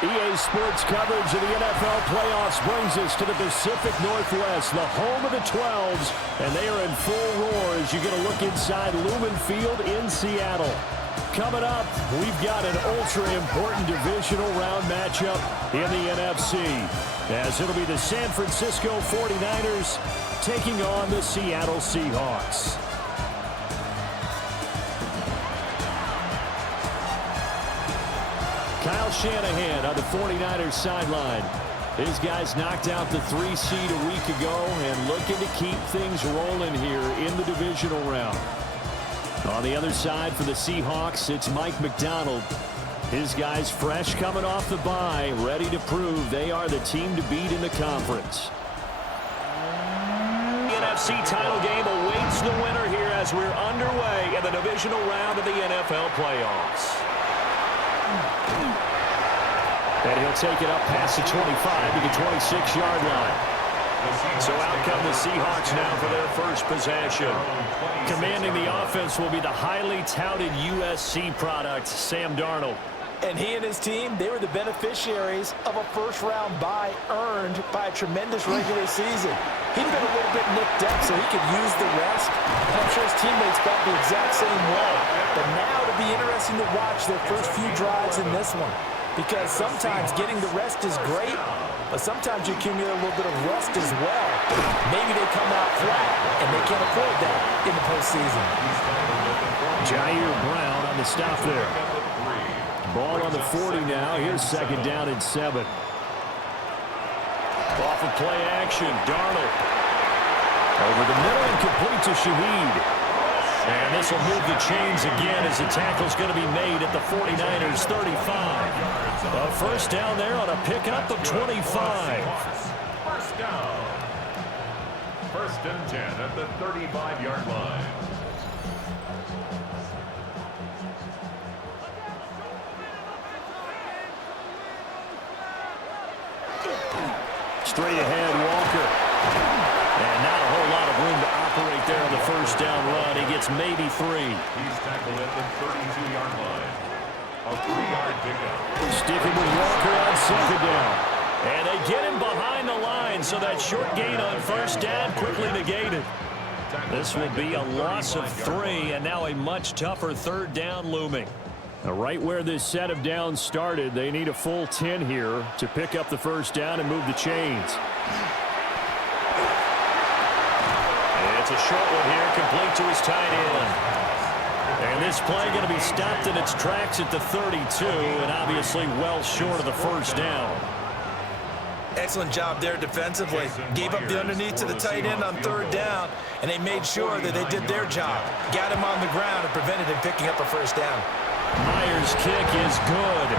EA Sports coverage of the NFL playoffs brings us to the Pacific Northwest, the home of the 12s, and they are in full roar as you get a look inside Lumen Field in Seattle. Coming up, we've got an ultra-important divisional round matchup in the NFC, as it'll be the San Francisco 49ers taking on the Seattle Seahawks. Kyle Shanahan on the 49ers sideline. His guys knocked out the 3 seed a week ago and looking to keep things rolling here in the divisional round. On the other side for the Seahawks, it's Mike McDonald. His guys fresh coming off the bye, ready to prove they are the team to beat in the conference. The NFC title game awaits the winner here as we're underway in the divisional round of the NFL playoffs. And he'll take it up past the 25 to the 26-yard line. So out come the Seahawks now for their first possession. Commanding the offense will be the highly touted USC product, Sam Darnold. And he and his team, they were the beneficiaries of a first-round bye earned by a tremendous regular season. He'd been a little bit nicked up so he could use the rest. And I'm sure his teammates felt the exact same way. But now it'll be interesting to watch their first few drives in this one. Because sometimes getting the rest is great, but sometimes you accumulate a little bit of rust as well. Maybe they come out flat, and they can't afford that in the postseason. Jair Brown on the stop there. Ball on the 40 now. Here's second down and 7. Off of play action, Darnold. Over the middle and complete to Shaheed. And this will move the chains again as the tackle's going to be made at the 49ers 35. A first down there on a pickup of 25. First down. First and 10 at the 35-yard line. Straight ahead, Walker. And not a whole lot of room to operate there on the first down run. He gets maybe 3. He's tackled at the 32-yard line. A 3-yard pickup. Sticking with Walker on second down. And they get him behind the line, so that short gain on first down quickly negated. This will be a loss of 3, and now a much tougher third down looming. Now, right where this set of downs started, they need a full 10 here to pick up the first down and move the chains. It's a short one here, complete to his tight end. And this play going to be stopped in its tracks at the 32, and obviously well short of the first down. Excellent job there defensively. Gave up the underneath to the tight end on third down, and they made sure that they did their job. Got him on the ground and prevented him picking up a first down. Myers' kick is good.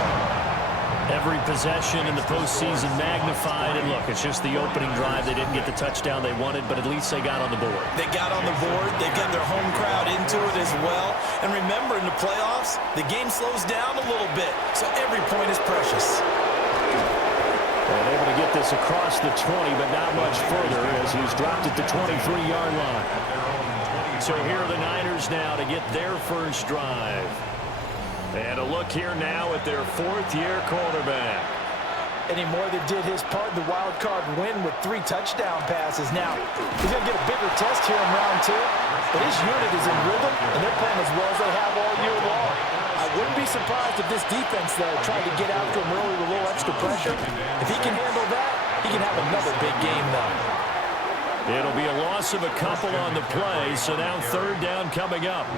Every possession in the postseason magnified. And look, it's just the opening drive. They didn't get the touchdown they wanted, but at least they got on the board. They got on the board. They got their home crowd into it as well. And remember, in the playoffs, the game slows down a little bit, so every point is precious. And able to get this across the 20, but not much further as he's dropped at the 23-yard line. So here are the Niners now to get their first drive. And a look here now at their 4th-year quarterback. Eddie Moore that did his part in the wild card win with 3 touchdown passes. Now, he's going to get a bigger test here in round 2, but his unit is in rhythm, and they're playing as well as they have all year long. I wouldn't be surprised if this defense, though, tried to get after him early with a little extra pressure. If he can handle that, he can have another big game, though. It'll be a loss of a couple on the play, so now third down coming up.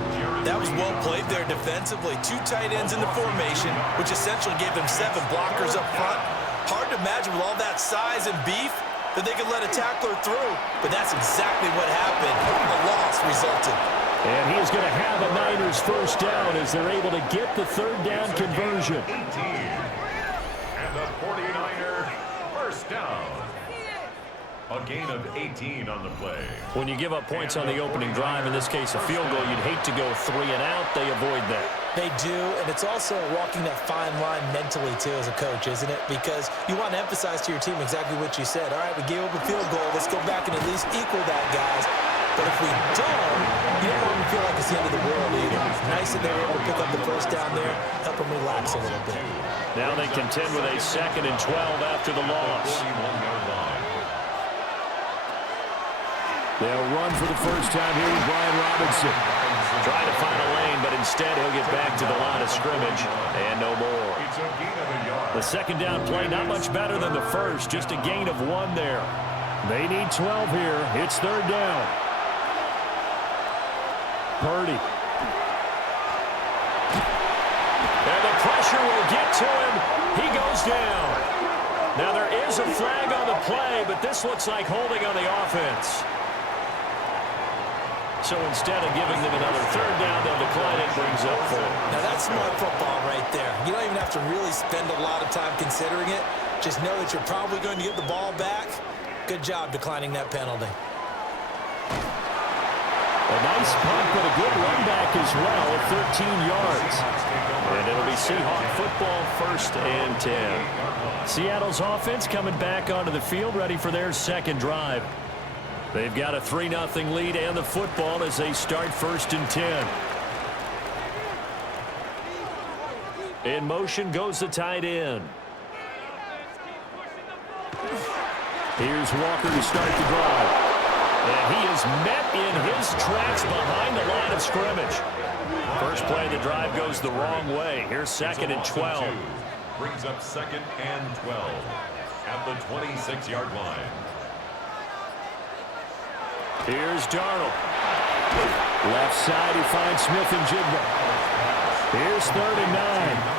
That was well played there defensively. 2 tight ends in the formation, which essentially gave them 7 blockers up front. Hard to imagine with all that size and beef that they could let a tackler through, but that's exactly what happened. A loss resulted. And he is going to have a Niners first down as they're able to get the third down conversion. 18. And the 49ers first down. A gain of 18 on the play. When you give up points on the opening drive, in this case a field goal, you'd hate to go 3 and out. They avoid that. They do, and it's also walking that fine line mentally, too, as a coach, isn't it? Because you want to emphasize to your team exactly what you said. All right, we gave up a field goal. Let's go back and at least equal that, guys. But if we don't, you don't want to feel like it's the end of the world either. Nice that they were able to pick up the first down there, help them relax a little bit. Now they contend with a 2nd and 12 after the loss. They'll run for the first time here with Brian Robinson. Trying to find a lane, but instead he'll get back to the line of scrimmage and no more. The 2nd down play, not much better than the first, just a gain of 1 there. They need 12 here. It's 3rd down. Purdy. And the pressure will get to him. He goes down. Now there is a flag on the play, but this looks like holding on the offense. So instead of giving them another 3rd down, they'll decline it, brings up 4. Now that's smart football right there. You don't even have to really spend a lot of time considering it. Just know that you're probably going to get the ball back. Good job declining that penalty. A nice punt, but a good run back as well at 13 yards. And it'll be Seahawk football, 1st and 10. Seattle's offense coming back onto the field, ready for their 2nd drive. They've got a 3-0 lead and the football as they start 1st and 10. In motion goes the tight end. Here's Walker to start the drive. And he is met in his tracks behind the line of scrimmage. First play of the drive goes the wrong way. Here's 2nd and 12. Brings up 2nd and 12 at the 26-yard line. Here's Darnold. Left side, he finds Smith-njigba. Here's 3rd and 9.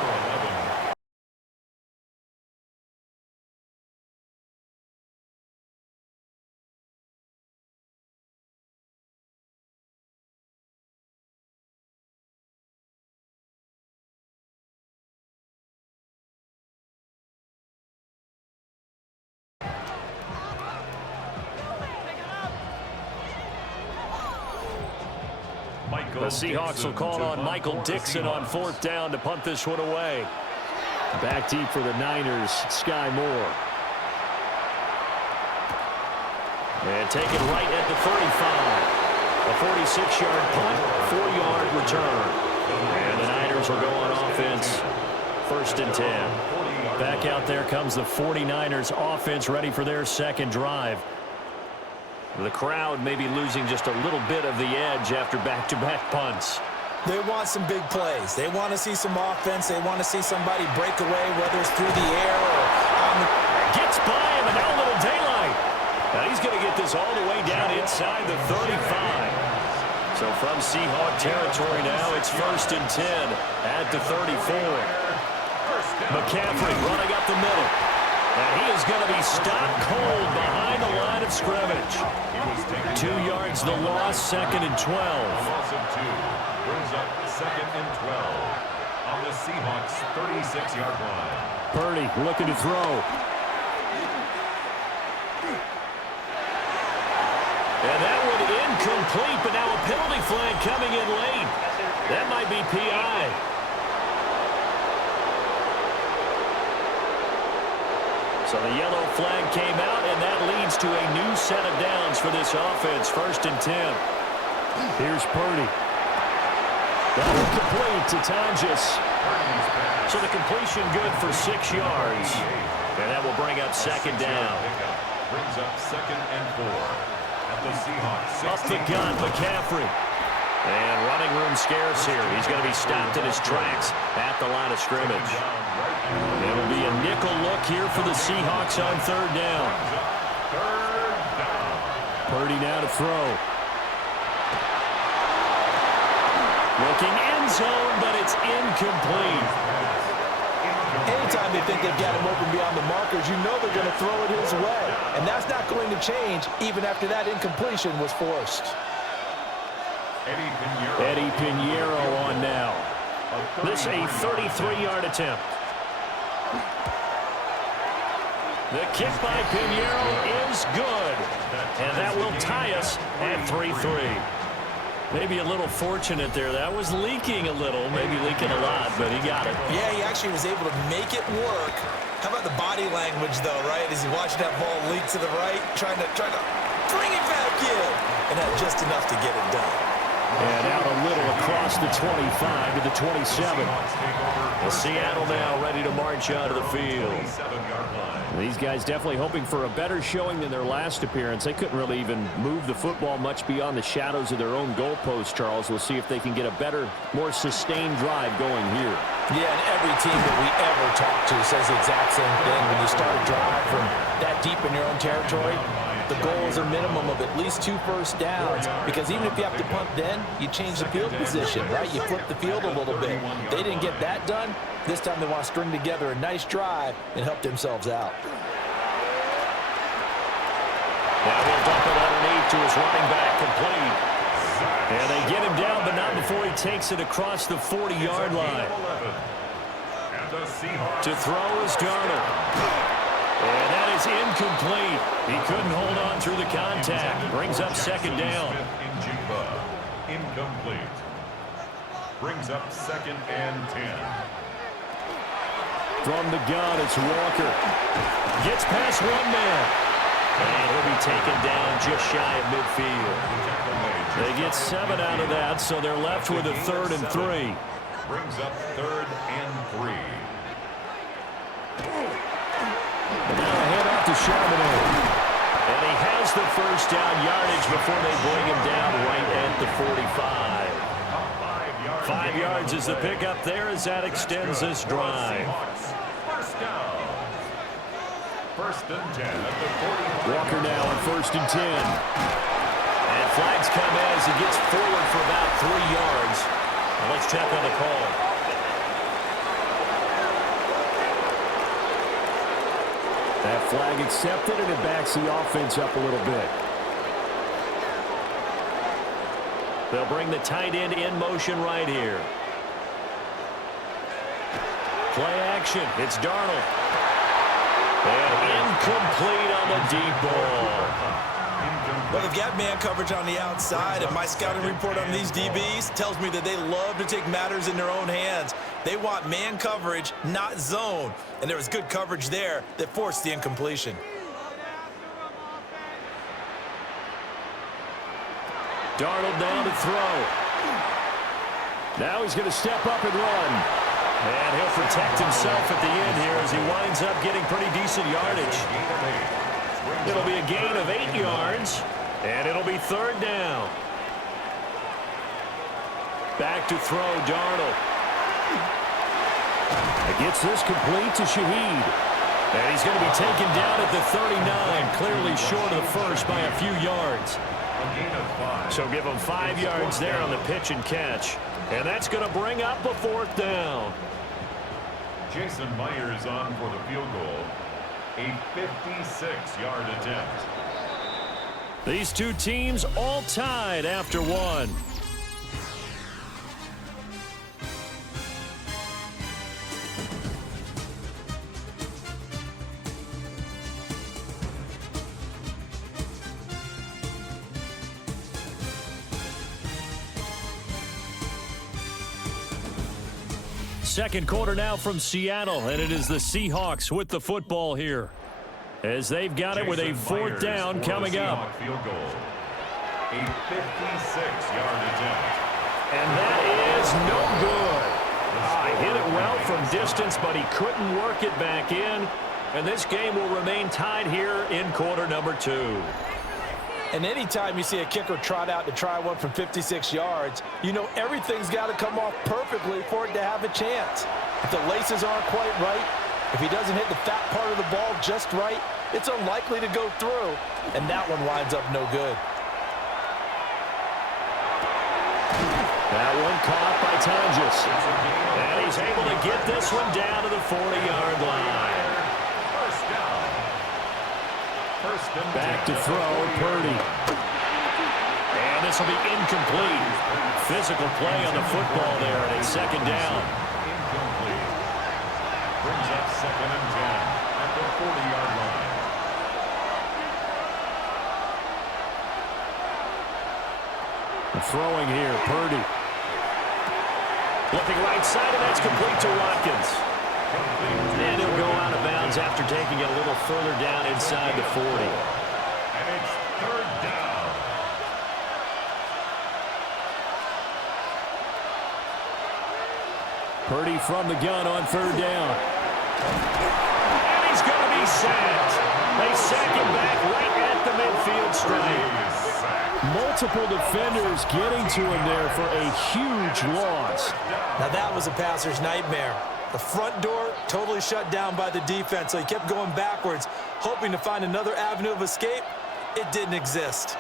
The Seahawks will call on Michael Dixon on 4th down to punt this one away. Back deep for the Niners, Sky Moore. And taken right at the 35. A 46-yard punt, 4-yard return. And the Niners will go on offense, 1st and 10. Back out there comes the 49ers offense ready for their 2nd drive. The crowd may be losing just a little bit of the edge after back-to-back punts. They want some big plays. They want to see some offense. They want to see somebody break away, whether it's through the air or on the... Gets by him, and now a little daylight. Now he's going to get this all the way down inside the 35. So from Seahawk territory now, it's 1st and 10 at the 34. McCaffrey running up the middle. And he is going to be stopped cold behind the line of scrimmage. 2 yards the loss, 2nd and 12. Loss of 2 brings up 2nd and 12 on the Seahawks 36-yard line. Purdy looking to throw. And that one incomplete, but now a penalty flag coming in late. That might be PI. So the yellow flag came out, and that leads to a new set of downs for this offense. 1st and 10. Here's Purdy. That will complete to Tonjes. So the completion good for 6 yards. And that will bring up 2nd down. Brings up 2nd and 4 at the Seahawks. Up the gun, McCaffrey. And running room scarce here. He's going to be stopped in his tracks at the line of scrimmage. It'll be a nickel look here for the Seahawks on 3rd down. Purdy now to throw. Looking end zone, but it's incomplete. Anytime they think they've got him open beyond the markers, you know they're going to throw it his way. And that's not going to change even after that incompletion was forced. Eddie Pinheiro on now. This a 33-yard attempt. The kick by Pinheiro is good. And that will tie us at 3-3. Maybe a little fortunate there. That was leaking a little, maybe leaking a lot, but he got it. Yeah, he actually was able to make it work. How about the body language, though, right? As he watched that ball leak to the right, trying to bring it back in. And had just enough to get it done. And out a little across the 25 to the 27. Well, Seattle now ready to march out of the field. These guys definitely hoping for a better showing than their last appearance. They couldn't really even move the football much beyond the shadows of their own goalpost, Charles. We'll see if they can get a better, more sustained drive going here. Yeah, and every team that we ever talk to says the exact same thing. When you start a drive from that deep in your own territory, the goal is a minimum of at least 2 first downs, because even if you have to punt then, you change the field position, right? You flip the field a little bit. They didn't get that done. This time they want to string together a nice drive and help themselves out. Now he'll dump it underneath to his running back, complete. And they get him down, but not before he takes it across the 40-yard line. To throw is Darnold. And that is incomplete. He couldn't hold on through the contact. Brings up second down. Smith-njigba, incomplete. Brings up 2nd and 10. From the gun, it's Walker. Gets past one man. And he'll be taken down just shy of midfield. They get 7 out of that, so they're left with a 3rd and 3. Brings up 3rd and 3. Now a head off to Charbonnet. And he has the first down yardage before they bring him down right at the 45. 5 yards is the pickup there as that extends this drive. First down. 1st and 10 at the 45. Walker now on 1st and 10. And flags come as he gets forward for about 3 yards. Well, let's check on the call. That flag accepted, and it backs the offense up a little bit. They'll bring the tight end in motion right here. Play action. It's Darnold. And incomplete on the deep ball. Well, they've got man coverage on the outside, and my scouting report on these DBs tells me that they love to take matters in their own hands. They want man coverage, not zone. And there was good coverage there that forced the incompletion. Darnold down to throw. Now he's going to step up and run. And he'll protect himself at the end here as he winds up getting pretty decent yardage. It'll be a gain of 8 yards, and it'll be 3rd down. Back to throw, Darnold. It gets this complete to Shaheed. And he's going to be taken down at the 39, clearly short of the first by a few yards. So give him 5 yards there on the pitch and catch. And that's going to bring up a 4th down. Jason Myers on for the field goal. A 56-yard attempt. These two teams all tied after one. Second quarter now from Seattle, and it is the Seahawks with the football here, as they've got it with a 4th down coming up. Field goal. A 56-yard attempt. And that is no good. Hit it well from distance, but he couldn't work it back in. And this game will remain tied here in quarter number 2. And anytime you see a kicker trot out to try one from 56 yards, you know everything's got to come off perfectly for it to have a chance. If the laces aren't quite right, if he doesn't hit the fat part of the ball just right, it's unlikely to go through, and that one winds up no good. That one caught by Tonjes. And he's able to get this one down to the 40-yard line. Back to throw, Purdy. And this will be incomplete. Physical play on the football there, and it's 2nd down. Incomplete. Brings up 2nd and 10 at the 40-yard line. Throwing here, Purdy. Looking right side, and that's complete to Watkins. And he'll go out of bounds after taking it a little further down inside the 40. And it's third down. Purdy from the gun on third down. And he's going to be sacked. They sack him back right at the midfield stripe. Multiple defenders getting to him there for a huge loss. Now that was a passer's nightmare. The front door totally shut down by the defense, so he kept going backwards, hoping to find another avenue of escape. It didn't exist.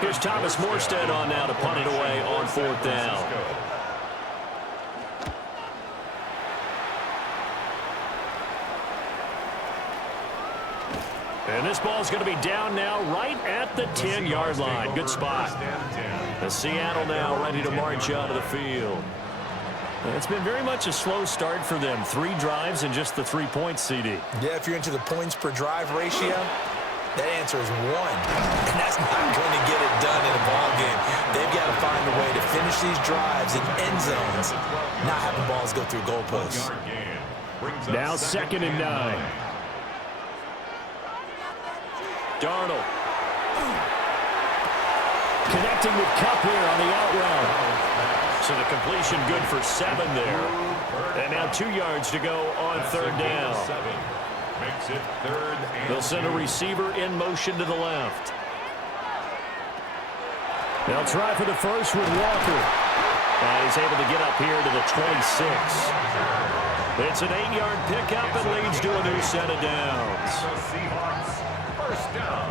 Here's Thomas Morstead on now to punt it away on fourth down. And this ball's going to be down now right at the 10-yard line. Good spot. The Seattle now ready to march out of the field. It's been very much a slow start for them. 3 drives and just the 3 points, CD. Yeah, if you're into the points per drive ratio, that answer is 1. And that's not going to get it done in a ball game. They've got to find a way to finish these drives in end zones, not having balls go through goalposts. Now 2nd and 9. Darnold. Connecting with Kupp here on the out route. So the completion good for 7 there. And now 2 yards to go on third down. Makes it third and They'll send a receiver in motion to the left. They'll try for the first with Walker. And he's able to get up here to the 26. It's an 8-yard pickup and leads to a new set of downs. Seahawks. First down.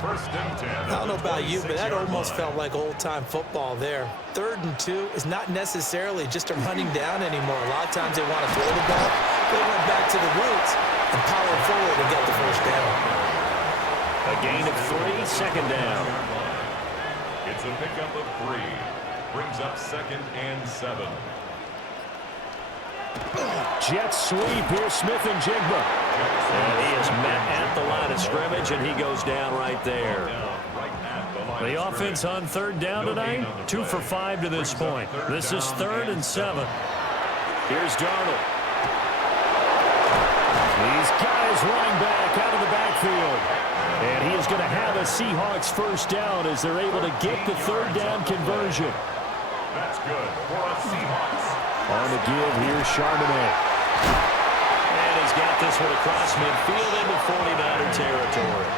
First and 10. I don't know about you, but that almost felt like old-time football there. 3rd and 2 is not necessarily just a running down anymore. A lot of times they want to throw the ball. They went back to the roots and powered forward and get the first down. A gain of 3, second down. It's a pickup of 3. Brings up 2nd and 7. Jet sweep here, Smith-njigba. And he is met at the line of scrimmage, and he goes down right there. The offense on third down tonight, 2 for 5 to this point. This is 3rd and 7. Here's Darnold. He's got his running back out of the backfield. And he is going to have a Seahawks first down as they're able to get the third down conversion. That's good for a Seahawks. On the give, here's Charbonnet. And he's got this one across midfield into 49er territory.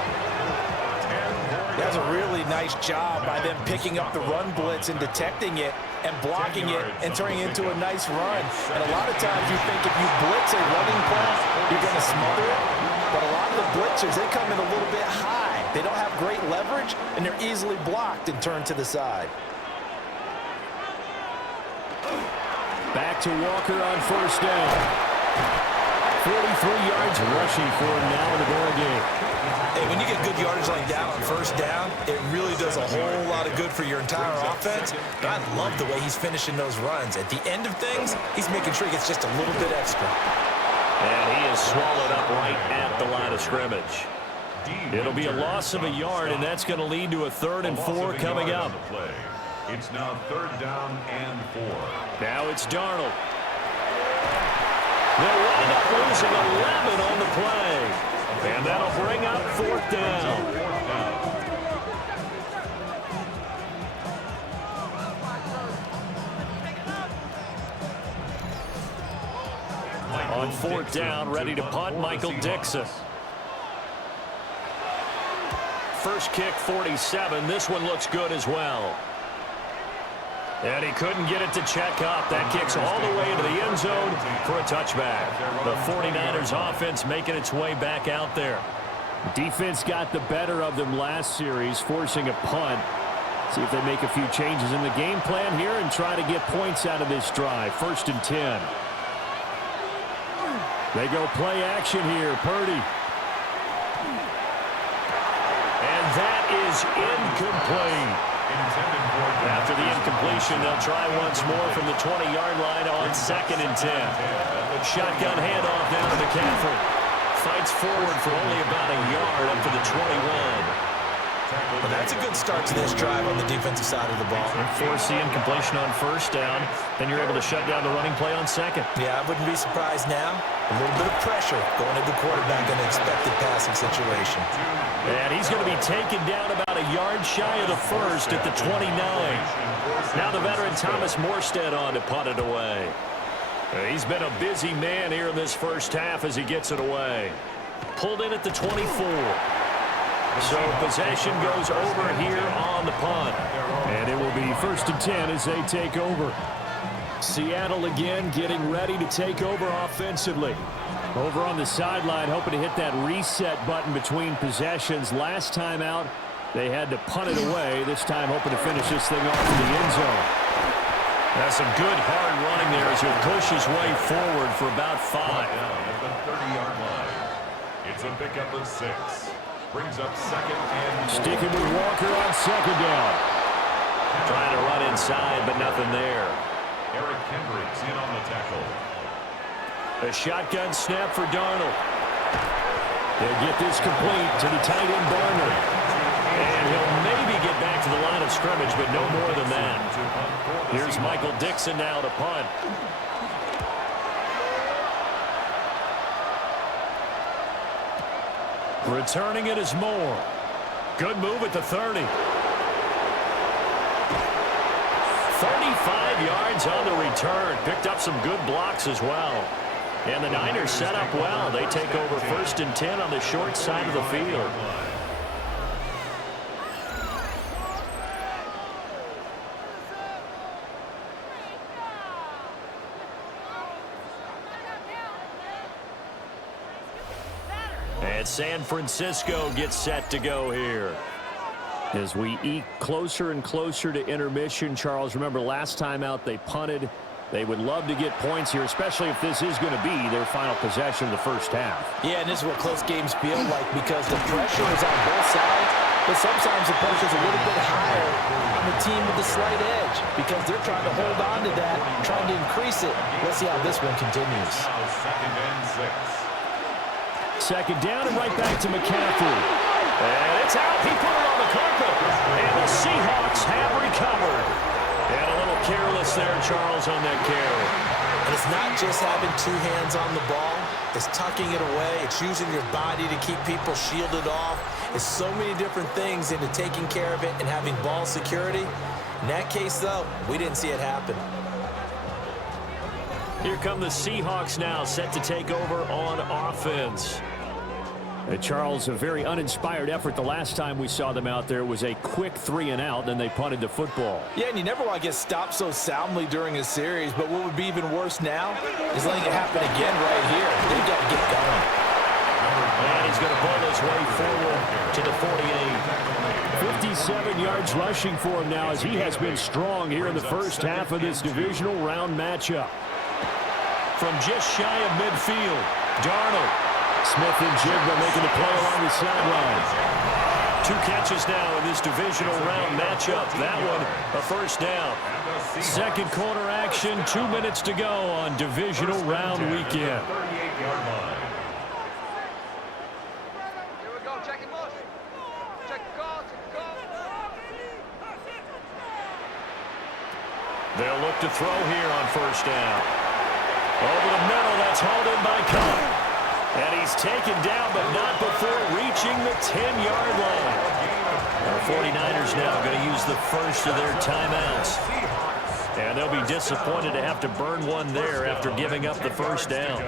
That's a really nice job by them picking up the run blitz and detecting it and blocking it and turning it into a nice run. And a lot of times you think if you blitz a running play, you're going to smother it. But a lot of the blitzers, they come in a little bit high. They don't have great leverage, and they're easily blocked and turned to the side. Back to Walker on first down. 43 yards rushing for him now in the ball game. Hey, when you get good yardage like that on first down, it really does a whole lot of good for your entire offense. But I love the way he's finishing those runs. At the end of things, he's making sure he gets just a little bit extra. And he is swallowed up right at the line of scrimmage. It'll be a loss of a yard, and that's going to lead to a 3rd and 4 coming up. It's now 3rd down and 4. Now it's Darnold. They'll wind up losing 11 on the play. And that'll bring up 4th down. On 4th down, ready to punt, Michael Dixon. First kick, 47. This one looks good as well. And he couldn't get it to check up. That kicks all the way into the end zone for a touchback. The 49ers offense making its way back out there. Defense got the better of them last series, forcing a punt. See if they make a few changes in the game plan here and try to get points out of this drive. 1st and 10. They go play action here. Purdy. And that is incomplete. After the incompletion, they'll try once more from the 20-yard line on 2nd and 10. Shotgun handoff down to McCaffrey. Fights forward for only about a yard up to the 21. Well, that's a good start to this drive on the defensive side of the ball. And force the incompletion on first down. Then you're able to shut down the running play on second. Yeah, I wouldn't be surprised now. A little bit of pressure going into the quarterback in an expected passing situation. And he's going to be taken down about a yard shy of the first at the 29. Now the veteran Thomas Morstead on to punt it away. He's been a busy man here in this first half as he gets it away. Pulled in at the 24. So possession goes over here on the punt. And it will be 1st and 10 as they take over. Seattle again getting ready to take over offensively. Over on the sideline, hoping to hit that reset button between possessions. Last time out, they had to punt it away. This time hoping to finish this thing off in the end zone. That's some good hard running there as he'll push his way forward for about 5. Down at the 30-yard line. It's a pickup of 6. Brings up 2nd and 4. Sticking with Walker on 2nd down. Trying to run inside, but nothing there. Eric Kendricks in on the tackle. A shotgun snap for Darnold. They'll get this complete to the tight end Barner. And he'll maybe get back to the line of scrimmage, but no more than that. Here's Michael Dixon now to punt. Returning it is Moore. Good move at the 30. 35 yards on the return. Picked up some good blocks as well. And the Niners set up well. They take over 1st and 10 on the short side of the field. And San Francisco gets set to go here. As we eke closer and closer to intermission, Charles, remember last time out they punted. They would love to get points here, especially if this is going to be their final possession of the first half. Yeah, and this is what close games feel like because the pressure is on both sides, but sometimes the pressure is a little bit higher on the team with the slight edge because they're trying to hold on to that, trying to increase it. Let's see how this one continues. Now 2nd and 6. 2nd down and right back to McCaffrey. And it's out. He put it on the carpet. And the Seahawks have recovered. And a little careless there, Charles, on that carry. And it's not just having 2 hands on the ball. It's tucking it away. It's using your body to keep people shielded off. It's so many different things into taking care of it and having ball security. In that case, though, we didn't see it happen. Here come the Seahawks now, set to take over on offense. Charles, a very uninspired effort the last time we saw them out there was a quick 3 and out, then they punted the football. Yeah, and you never want to get stopped so soundly during a series, but what would be even worse now is letting it happen again right here. They've got to get going. And he's going to pull his way forward to the 48. 57 yards rushing for him now as he has been strong here in the first half of this divisional round matchup. From just shy of midfield, Darnold. Smith-njigba making the play along the sideline. 2 catches now in this divisional round matchup. That one, a first down. 2nd quarter action, 2 minutes to go on divisional round weekend. 38-yard line. Here we go, check it, boss. Check the call, check the call. They'll look to throw here on first down. Over the middle, that's hauled in by Cup. And he's taken down, but not before reaching the 10-yard line. The 49ers now going to use the first of their timeouts. And they'll be disappointed to have to burn one there after giving up the first down.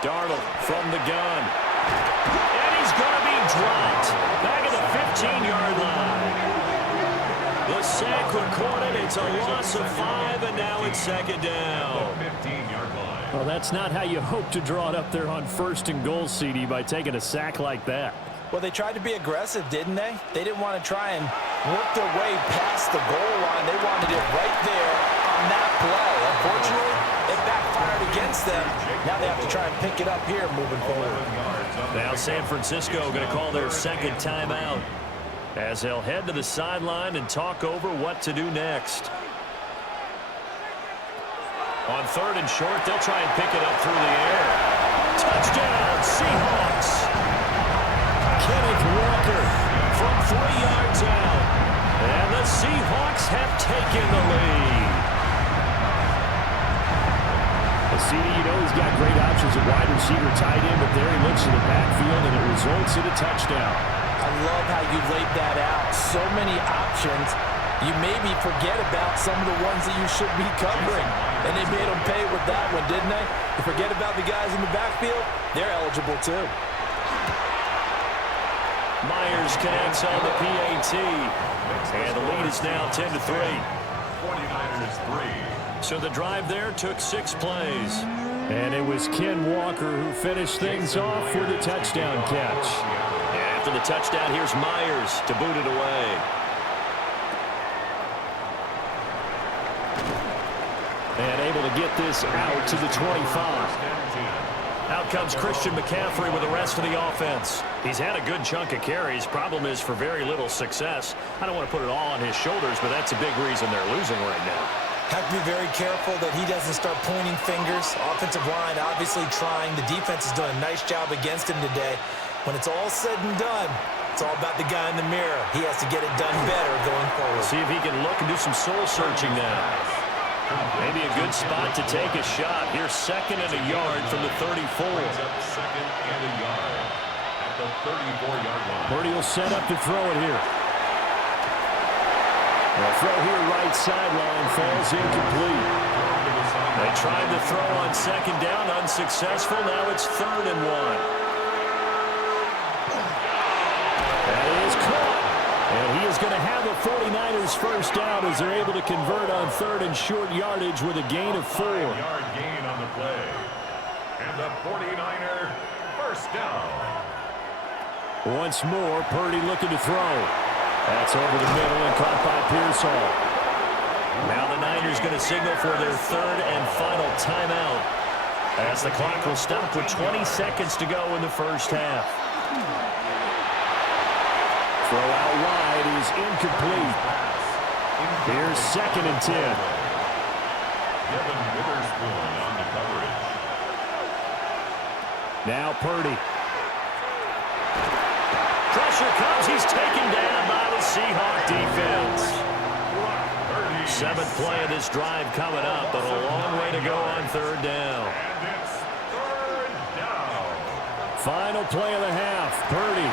Darnold from the gun. And he's going to be dropped back at the 15-yard line. The sack recorded. It's a loss of 5, and now it's 2nd down. 15-yard line. Well, that's not how you hope to draw it up there on 1st and goal, CD, by taking a sack like that. Well, they tried to be aggressive, didn't they? They didn't want to try and work their way past the goal line. They wanted it right there on that play. Unfortunately, it backfired against them. Now they have to try and pick it up here moving forward. Now San Francisco going to call their 2nd timeout as they'll head to the sideline and talk over what to do next. On 3rd and short, they'll try and pick it up through the air. Touchdown, Seahawks. Kenneth Walker from 3 yards out. And the Seahawks have taken the lead. CD, you know he's got great options at wide receiver, tight end, but there he looks in the backfield, and it results in a touchdown. I love how you laid that out. So many options. You maybe forget about some of the ones that you should be covering. And they made them pay with that one, didn't they? You forget about the guys in the backfield, they're eligible too. Myers connects on the PAT. And the lead is now 10-3. 49ers 3. So the drive there took 6 plays. And it was Ken Walker who finished things off for the touchdown catch. After the touchdown, here's Myers to boot it away. And able to get this out to the 25. Out comes Christian McCaffrey with the rest of the offense. He's had a good chunk of carries. Problem is for very little success. I don't want to put it all on his shoulders, but that's a big reason they're losing right now. Have to be very careful that he doesn't start pointing fingers. Offensive line obviously trying. The defense is doing a nice job against him today. When it's all said and done, it's all about the guy in the mirror. He has to get it done better going forward. See if he can look and do some soul searching now. Maybe a good spot to take a shot. Here's 2nd and a yard from the 34. 2nd and a yard at the 34-yard line. Purdy will set up to throw it here. The throw here right sideline falls incomplete. They tried to throw on 2nd down, unsuccessful. Now it's 3rd and 1. That is caught. And he is going to have a 49ers first down as they're able to convert on 3rd and short yardage with a gain of 4. 5-yard gain on the play. And the 49er first down. Once more, Purdy looking to throw. That's over the middle and caught by Pearsall. Now the Niners going to signal for their 3rd and final timeout as the clock will stop with 20 seconds to go in the first half. Throw out wide is incomplete. Here's 2nd and 10. Devin Witherspoon on the coverage. Now Purdy. Pressure comes. He's taken down by the Seahawk defense. 7th play of this drive coming up, but a long way to go on 3rd down. And it's 3rd down. Final play of the half. Purdy.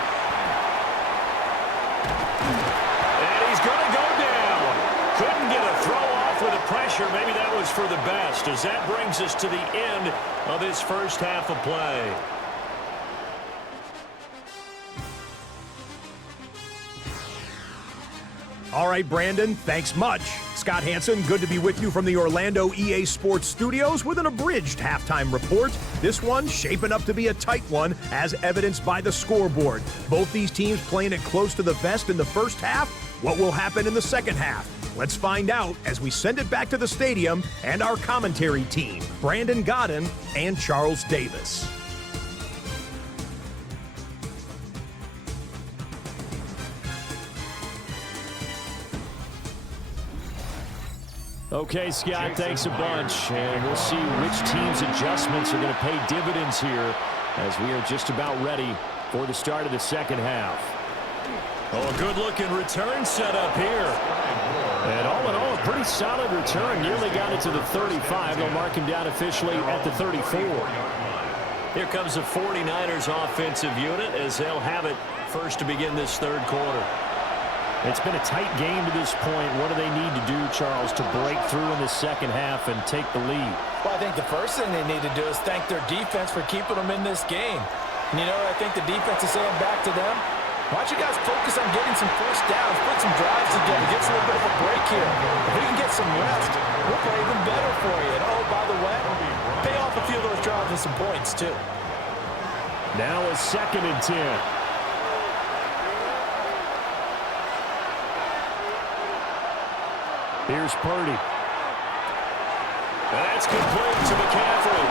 And he's going to go down. Couldn't get a throw off with the pressure. Maybe that was for the best, as that brings us to the end of this first half of play. All right, Brandon, thanks much. Scott Hansen, good to be with you from the Orlando EA Sports Studios with an abridged halftime report. This one shaping up to be a tight one, as evidenced by the scoreboard. Both these teams playing it close to the vest in the first half. What will happen in the second half? Let's find out as we send it back to the stadium and our commentary team, Brandon Godden and Charles Davis. Okay, Scott, thanks a bunch. And we'll see which team's adjustments are going to pay dividends here as we are just about ready for the start of the second half. Oh, a good-looking return set up here. And all in all, a pretty solid return. Nearly got it to the 35. They'll mark him down officially at the 34. Here comes the 49ers offensive unit as they'll have it first to begin this 3rd quarter. It's been a tight game to this point. What do they need to do, Charles, to break through in the second half and take the lead? Well, I think the first thing they need to do is thank their defense for keeping them in this game. And you know what I think the defense is saying back to them? Why don't you guys focus on getting some first downs, put some drives together, get a little bit of a break here. If we can get some rest, we'll play even better for you. And oh, by the way, pay off a few of those drives with some points, too. Now a 2nd and 10. Here's Purdy. That's complete to McCaffrey.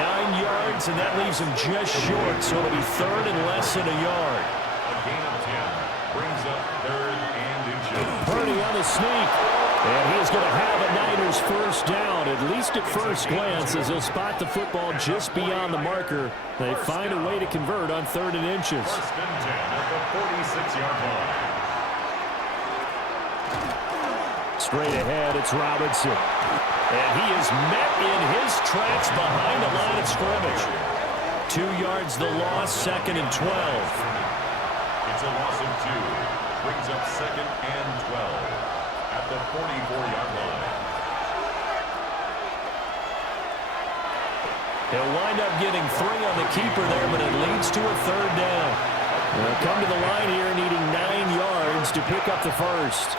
9 yards, and that leaves him just short, so it'll be 3rd and less than a yard. A gain of 10. Brings up 3rd and inches. Purdy on the sneak. And he is going to have a Niners first down, at least at first glance, as they'll spot the football just beyond the marker. They find a way to convert on 3rd and inches. 1st and 10 at the 46-yard line. Straight ahead, it's Robinson. And he is met in his tracks behind the line of scrimmage. 2 yards the loss, 2nd and 12. It's a loss of 2. Brings up 2nd and 12 at the 44-yard line. He'll wind up getting 3 on the keeper there, but it leads to a 3rd down. They'll come to the line here needing 9 yards to pick up the first.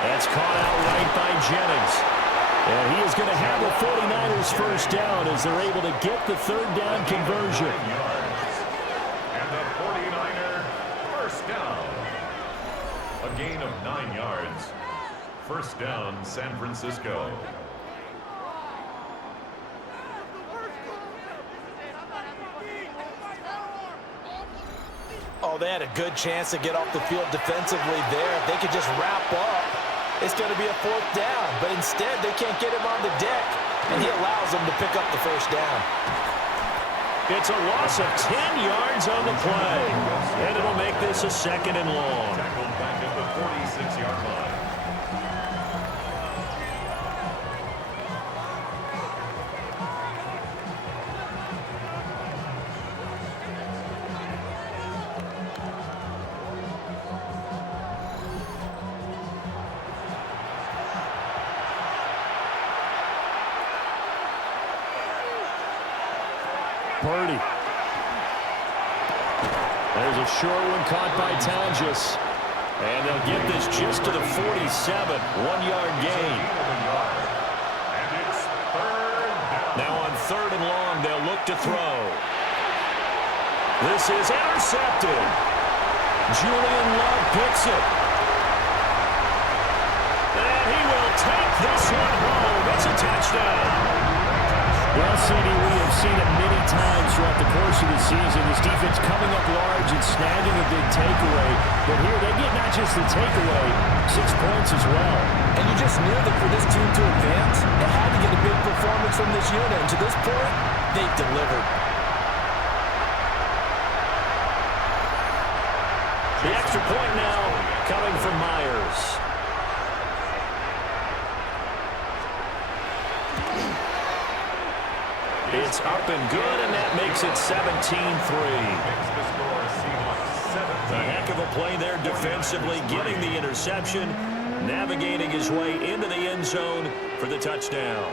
That's caught out right by Jennings. And he is going to have the 49ers first down as they're able to get the 3rd down conversion. And the 49er first down. A gain of 9 yards. First down, San Francisco. Oh, they had a good chance to get off the field defensively there. If they could just wrap up, it's going to be a 4th down. But instead, they can't get him on the deck, and he allows them to pick up the first down. It's a loss of 10 yards on the play. And it'll make this a 2nd and long. Tackled back at the 46-yard line. Purdy. There's a short one caught by Tonjes. And they'll get this just to the 47. 1-yard gain. And it's 3rd down. Now on 3rd and long, they'll look to throw. This is intercepted. Julian Love picks it. And he will take this one home. It's a touchdown. Well, CD, we have seen it many times throughout the course of the season. This defense coming up large and snagging a big takeaway. But here they get not just the takeaway, 6 points as well. And you just knew that for this team to advance, they had to get a big performance from this unit. And to this point, they've delivered. The extra point now coming from Myers. It's up and good, and that makes it 17-3. A heck of a play there defensively, getting the interception, navigating his way into the end zone for the touchdown.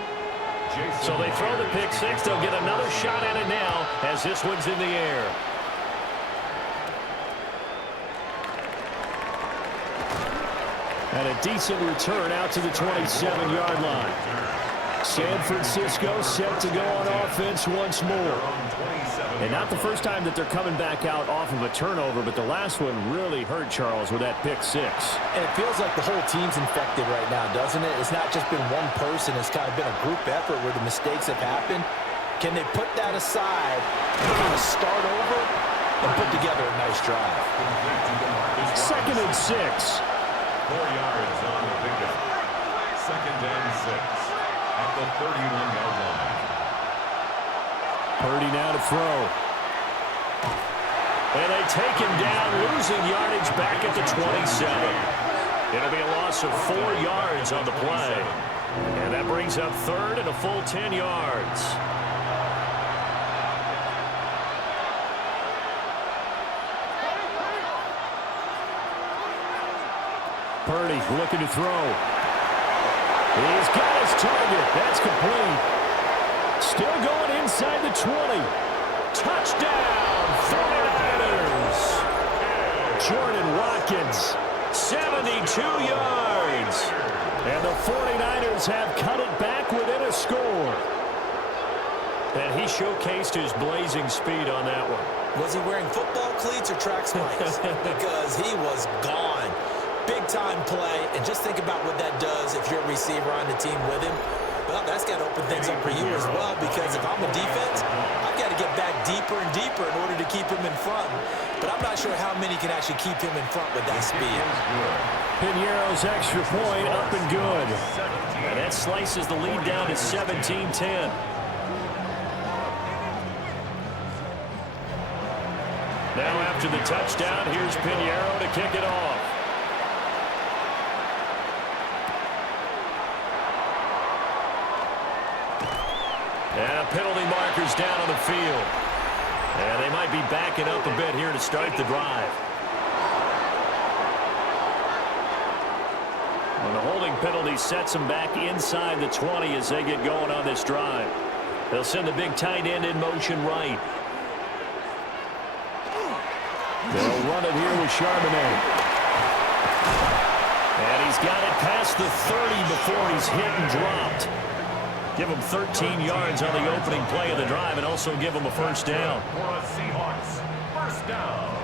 So they throw the pick six. They'll get another shot at it now as this one's in the air. And a decent return out to the 27-yard line. San Francisco set to go on offense once more. And not the first time that they're coming back out off of a turnover, but the last one really hurt Charles with that pick six. And it feels like the whole team's infected right now, doesn't it? It's not just been one person. It's kind of been a group effort where the mistakes have happened. Can they put that aside, kind of start over, and put together a nice drive? 2nd and 6. 4 yards on the pickup. 2nd and 6. At the 31-yard line. Purdy now to throw. And they take him down, losing yardage back at the 27. It'll be a loss of 4 yards on the play. And that brings up 3rd and a full 10 yards. Purdy looking to throw. He's got his target. That's complete. Still going inside the 20. Touchdown, 49ers. Jordan Watkins, 72 yards. And the 49ers have cut it back within a score. And he showcased his blazing speed on that one. Was he wearing football cleats or track spikes? Because he was gone. Big-time play, and just think about what that does if you're a receiver on the team with him. Well, that's got to open things up for you as well, because if I'm a defense, I've got to get back deeper and deeper in order to keep him in front. But I'm not sure how many can actually keep him in front with that speed. Piñeiro's extra point up and good. And that slices the lead down to 17-10. Now after the touchdown, here's Piñeiro to kick it off. And a penalty marker's down on the field. And they might be backing up a bit here to start the drive. And the holding penalty sets them back inside the 20 as they get going on this drive. They'll send the big tight end in motion right. They'll run it here with Charbonnet. And he's got it past the 30 before he's hit and dropped. Give him 13 yards on the opening play of the drive and also give him a first down. For a Seahawks first down.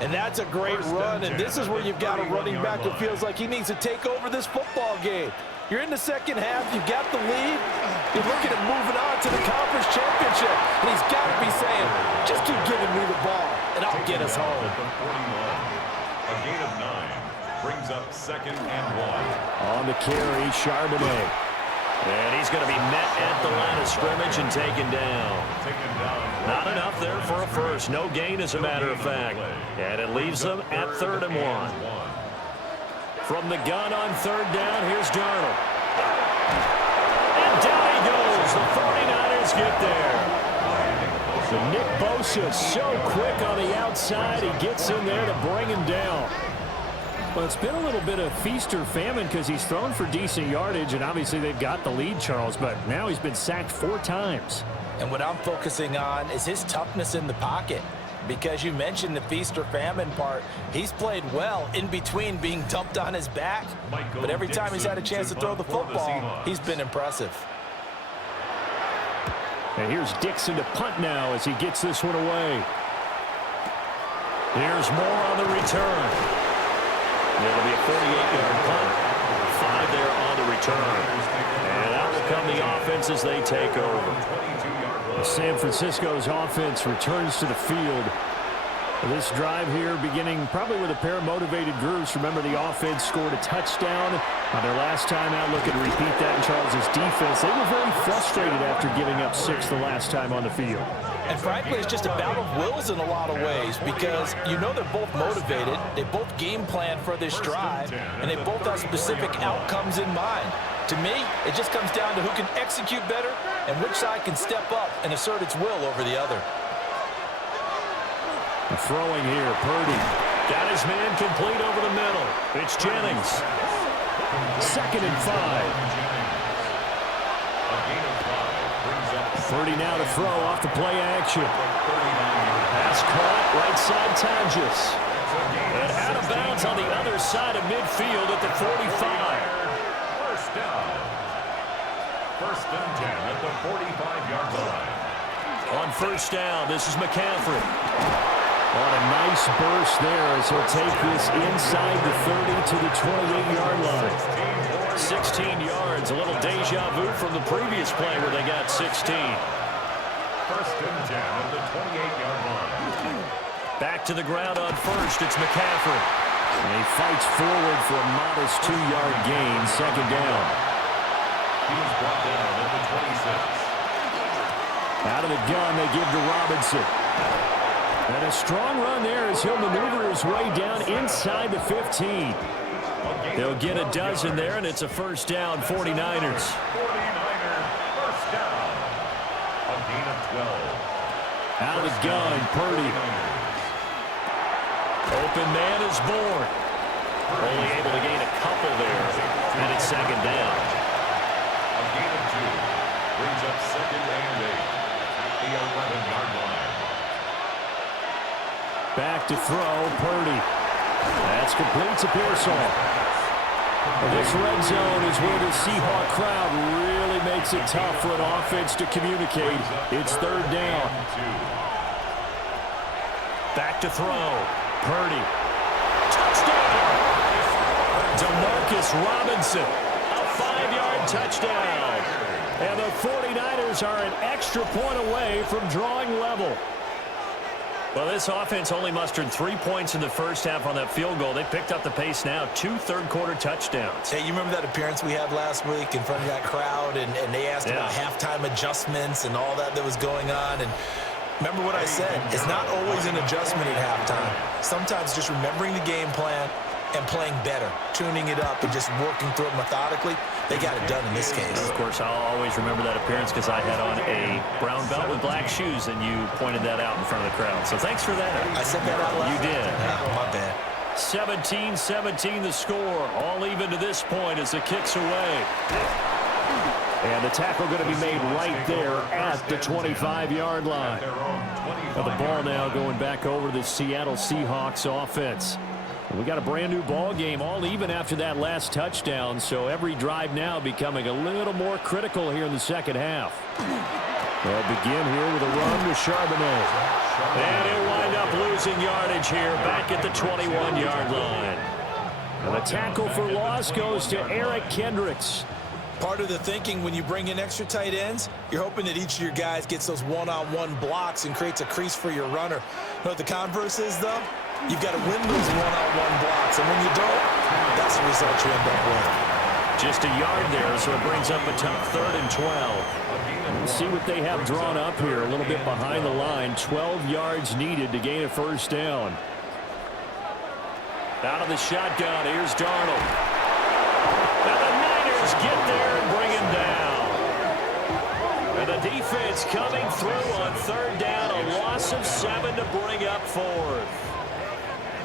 And that's a great run, and this is where you've got a running back who feels like he needs to take over this football game. You're in the second half, you've got the lead, you're looking at moving on to the conference championship, and he's got to be saying, just keep giving me the ball, and I'll get us home. A gain of 9 brings up 2nd and 1. On the carry, Charbonnet. And he's going to be met at the line of scrimmage and taken down. Not enough there for a first. No gain, as a matter of fact. And it leaves them at 3rd and 1. From the gun on 3rd down, here's Darnold. And down he goes. The 49ers get there. So Nick Bosa so quick on the outside. He gets in there to bring him down. Well, it's been a little bit of feast or famine because he's thrown for decent yardage, and obviously they've got the lead, Charles, but now he's been sacked 4 times. And what I'm focusing on is his toughness in the pocket, because you mentioned the feast or famine part. He's played well in between being dumped on his back, but every time he's had a chance to throw the football, he's been impressive. And here's Dixon to punt now as he gets this one away. Here's Moore on the return. It'll be a 48-yard punt. 5 there on the return. And out will come the offense as they take over. San Francisco's offense returns to the field. This drive here beginning probably with a pair of motivated groups. Remember, the offense scored a touchdown on their last time out. Look at repeat that in Charles's defense. They were very frustrated after giving up 6 the last time on the field. And frankly, it's just a battle of wills in a lot of ways, because you know they're both motivated, they both game plan for this drive, and they both have specific outcomes in mind. To me, it just comes down to who can execute better and which side can step up and assert its will over the other. Throwing here, Purdy. Got his man complete over the middle. It's Jennings. 2nd and 5. Purdy now to throw off the play action. Pass caught, right side Tonjes. And out of bounds on the other side of midfield at the 45. First down. 1st and 10 at the 45-yard line. On 1st down, this is McCaffrey. On a nice burst there as he'll take this inside the 30 to the 28-yard line. 16 yards, a little deja vu from the previous play where they got 16. 1st and 10 at the 28-yard line. Back to the ground on 1st, it's McCaffrey. And he fights forward for a modest 2-yard gain, 2nd down. He was brought down at the 26. Out of the gun, they give to Robinson. And a strong run there as he'll maneuver his way down inside the 15. They'll get a dozen there, and it's a 1st down, 49ers. 49er, 1st down. A gain of 12. Out of the gun, Purdy. Open man is born. Only able to gain a couple there, and it's 2nd down. A gain of 2 brings up 2nd and 8 at the 11-yard line. Back to throw, Purdy. That's complete to Pearsall. This red zone is where the Seahawk crowd really makes it tough for an offense to communicate. It's 3rd down. Back to throw. Purdy. Touchdown! DeMarcus Robinson. A 5-yard touchdown. And the 49ers are an extra point away from drawing level. Well, this offense only mustered 3 points in the first half on that field goal. They picked up the pace now. 2 third-quarter touchdowns. Hey, you remember that appearance we had last week in front of that crowd, and they asked about halftime adjustments and all that was going on, and remember what I said. It's not always an adjustment at halftime. Sometimes just remembering the game plan and playing better, tuning it up and just working through it methodically. They got it done in this case. Of course, I'll always remember that appearance because I had on a brown belt with black shoes, and you pointed that out in front of the crowd. So thanks for that. I said that out loud. You did. Oh, my bad. 17-17 the score. All even to this point as the kick's away. And the tackle going to be made right there at the 25-yard line. Well, the ball now going back over to the Seattle Seahawks offense. We got a brand new ball game, all even after that last touchdown, so every drive now becoming a little more critical here in the second half. They'll begin here with a run with Charbonnet. And he'll wind up losing yardage here back at the 21-yard line. And the tackle for loss goes to Eric Kendricks. Part of the thinking when you bring in extra tight ends, you're hoping that each of your guys gets those one-on-one blocks and creates a crease for your runner. You know what the converse is, though? You've got to win those one-on-one blocks, and when you don't, that's the result you end up with. Just a yard there, so it brings up a tough 3rd and 12. Let's see what they have drawn up here, a little bit behind the line. 12 yards needed to gain a first down. Out of the shotgun, here's Darnold. Now the Niners get there and bring him down. And the defense coming through on 3rd down, a loss of 7 to bring up 4th.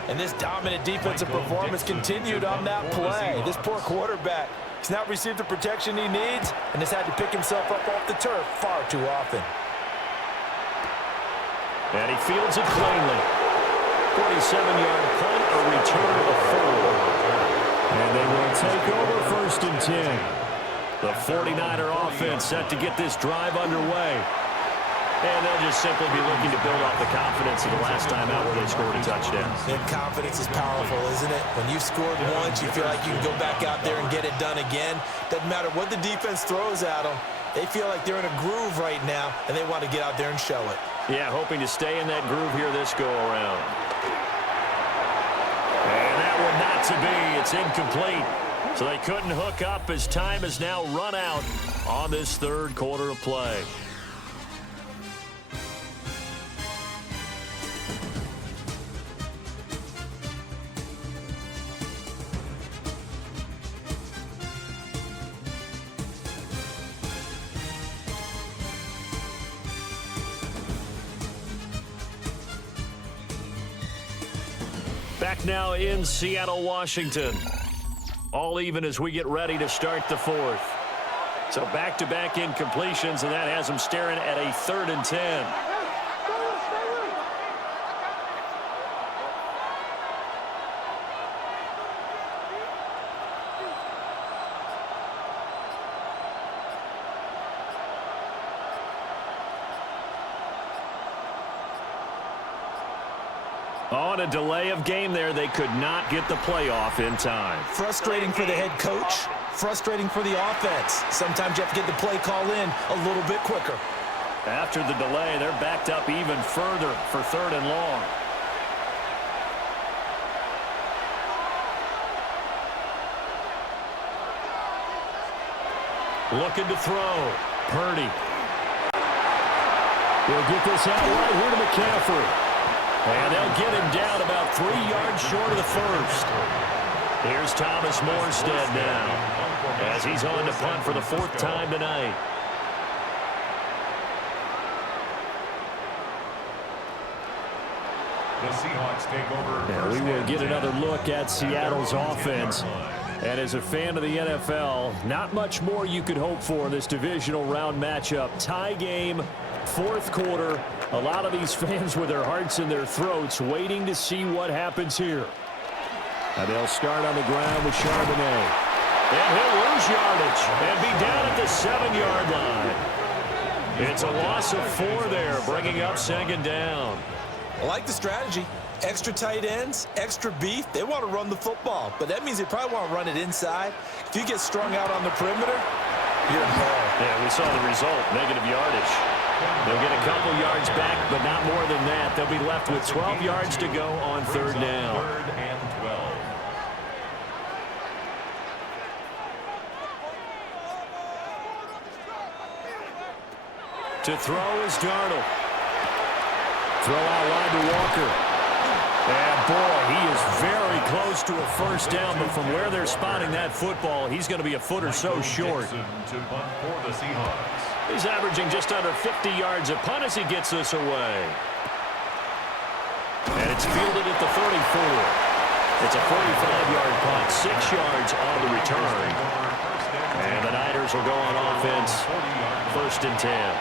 And this dominant defensive performance continued on that play. This poor quarterback has not received the protection he needs and has had to pick himself up off the turf far too often. And he fields it cleanly. 47-yard punt, a return of 4. And they will take over 1st and 10. The 49er offense set to get this drive underway. And they'll just simply be looking to build off the confidence of the last time out where they scored a touchdown. And confidence is powerful, isn't it? When you've scored once, you feel like you can go back out there and get it done again. Doesn't matter what the defense throws at them. They feel like they're in a groove right now, and they want to get out there and show it. Yeah, hoping to stay in that groove here this go-around. And that one not to be. It's incomplete. So they couldn't hook up as time has now run out on this 3rd quarter of play. Back now in Seattle, Washington. All even as we get ready to start the 4th. So back-to-back incompletions, and that has them staring at a 3rd and 10. On a delay of game there, they could not get the playoff in time. Frustrating for the head coach, frustrating for the offense. Sometimes you have to get the play call in a little bit quicker. After the delay, they're backed up even further for 3rd and long. Looking to throw. Purdy. He'll get this out right here to McCaffrey. And they'll get him down about 3 yards short of the 1st. Here's Thomas Morstead now as he's on to punt for the 4th time tonight. The Seahawks take over. Now we will get another look at Seattle's offense. And as a fan of the NFL, not much more you could hope for in this divisional round matchup. Tie game, 4th quarter. A lot of these fans with their hearts in their throats waiting to see what happens here. And they'll start on the ground with Charbonnet. And he'll lose yardage and be down at the 7-yard line. It's a loss of 4 there, bringing up 2nd down. I like the strategy. Extra tight ends, extra beef. They want to run the football, but that means they probably want to run it inside. If you get strung out on the perimeter, You're in ball. Yeah, we saw the result, negative yardage. They'll get a couple yards back, but not more than that. They'll be left with 12 yards to go on third down. Third and 12. To throw is Darnold. Throw out wide to Walker. And boy, he is very close to a first down, but from where they're spotting that football, he's going to be a foot or so short. To punt for the Seahawks. He's averaging just under 50 yards a punt as he gets this away. And it's fielded at the 34. It's a 45-yard punt, 6 yards on the return. And the Niners will go on offense, first and 10.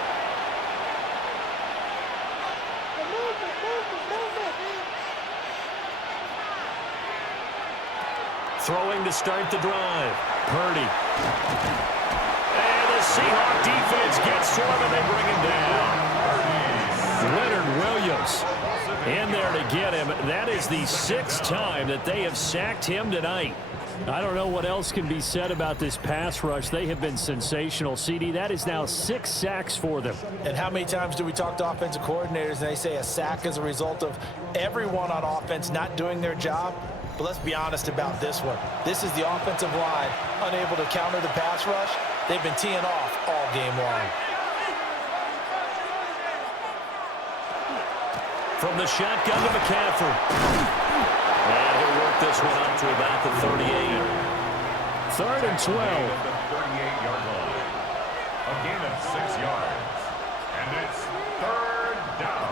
Throwing to start the drive. Purdy. And the Seahawks defense gets to him, and they bring him down. Leonard Williams in there to get him. That is the 6th time that they have sacked him tonight. I don't know what else can be said about this pass rush. They have been sensational. CD, that is now 6 sacks for them. And how many times do we talk to offensive coordinators and they say a sack is a result of everyone on offense not doing their job? But let's be honest about this one. This is the offensive line unable to counter the pass rush. They've been teeing off all game long. From the shotgun to McCaffrey. And he'll work this one up to about the 38. 3rd and 12. The 38-yard line. A gain of 6 yards. And it's third down.